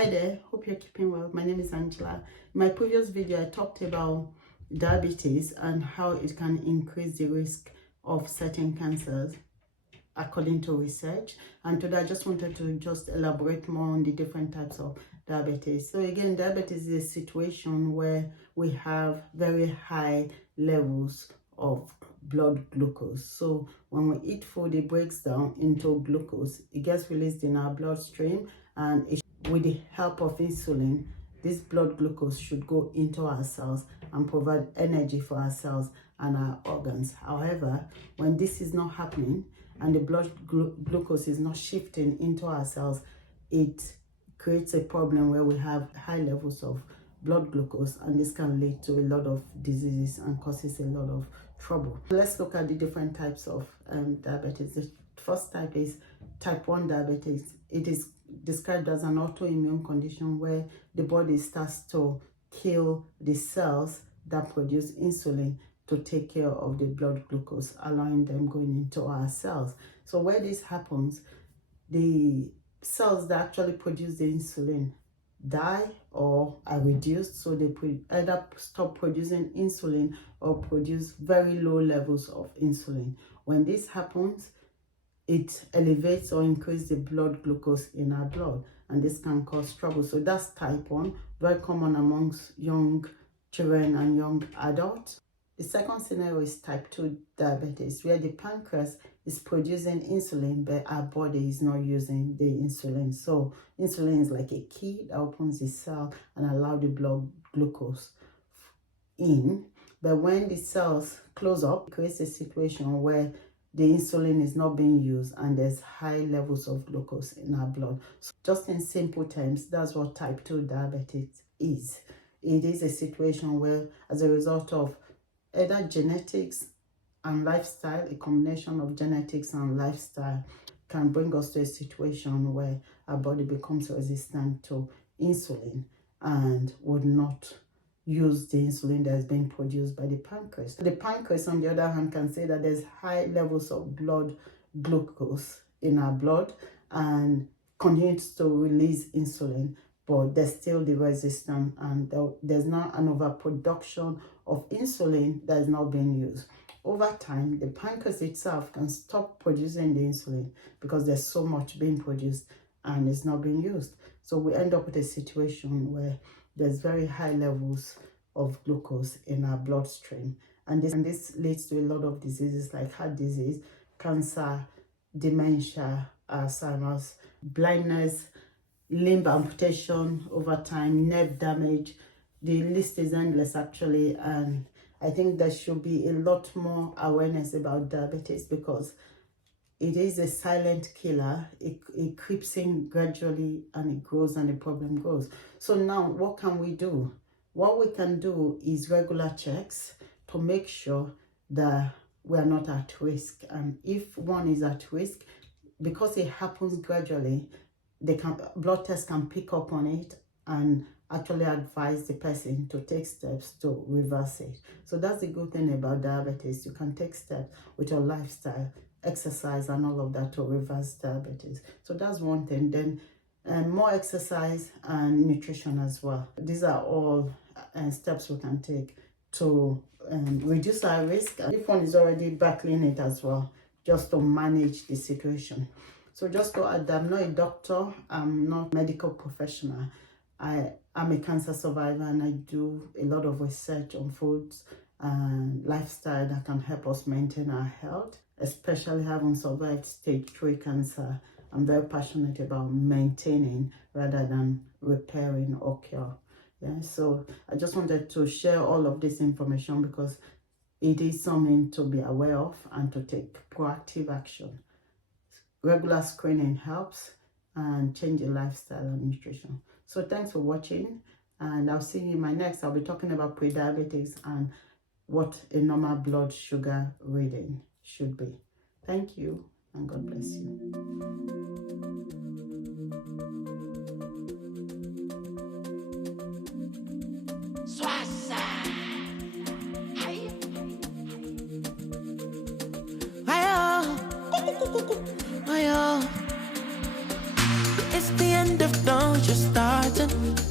Hi there, hope you're keeping well. My name is Angela. In my previous video I talked about diabetes and how it can increase the risk of certain cancers according to research, and today I just wanted to elaborate more on the different types of diabetes. So again, diabetes is a situation where we have very high levels of blood glucose. So when we eat food, it breaks down into glucose, it gets released in our bloodstream, and with the help of insulin, this blood glucose should go into our cells and provide energy for our cells and our organs. However, when this is not happening and the blood glucose is not shifting into our cells, it creates a problem where we have high levels of blood glucose, and this can lead to a lot of diseases and causes a lot of trouble. Let's look at the different types of diabetes. The first type is type 1 diabetes. It is described as an autoimmune condition where the body starts to kill the cells that produce insulin to take care of the blood glucose, allowing them going into our cells. So where this happens, the cells that actually produce the insulin die or are reduced, so they either stop producing insulin or produce very low levels of insulin. When this happens, it elevates or increases the blood glucose in our blood, and this can cause trouble. So that's type 1, very common amongst young children and young adults. The second scenario is type 2 diabetes, where the pancreas is producing insulin, but our body is not using the insulin. So insulin is like a key that opens the cell and allows the blood glucose in. But when the cells close up, it creates a situation where the insulin is not being used and there's high levels of glucose in our blood. So just in simple terms, that's what type 2 diabetes is. It is a situation where, as a result of either genetics and lifestyle, a combination of genetics and lifestyle can bring us to a situation where our body becomes resistant to insulin and would not use the insulin that is being produced by the pancreas. The pancreas, on the other hand, can say that there's high levels of blood glucose in our blood and continues to release insulin, but there's still the resistance, and there's now an overproduction of insulin that is not being used. Over time, the pancreas itself can stop producing the insulin because there's so much being produced and it's not being used. So we end up with a situation where there's very high levels of glucose in our bloodstream, and this leads to a lot of diseases like heart disease, cancer, dementia, Alzheimer's, blindness, limb amputation over time, nerve damage. The list is endless actually, and I think there should be a lot more awareness about diabetes because it is a silent killer. It creeps in gradually and it grows and the problem grows. So now what can we do? What we can do is regular checks to make sure that we are not at risk. And if one is at risk, because it happens gradually, blood tests can pick up on it and actually advise the person to take steps to reverse it. So that's the good thing about diabetes. You can take steps with your lifestyle, exercise and all of that to reverse diabetes. So that's one thing. Then more exercise and nutrition as well. These are all steps we can take to reduce our risk. And if one is already battling it as well, just to manage the situation. So just to add, I'm not a doctor, I'm not a medical professional. I'm a cancer survivor, and I do a lot of research on foods and lifestyle that can help us maintain our health, especially having survived stage 3 cancer. I'm very passionate about maintaining rather than repairing or cure. Yeah, so I just wanted to share all of this information because it is something to be aware of and to take proactive action. Regular screening helps, and change your lifestyle and nutrition. So thanks for watching, and I'll see you in my next. I'll be talking about prediabetes and what a normal blood sugar reading should be. Thank you, and God bless you. It's the end of don't you start to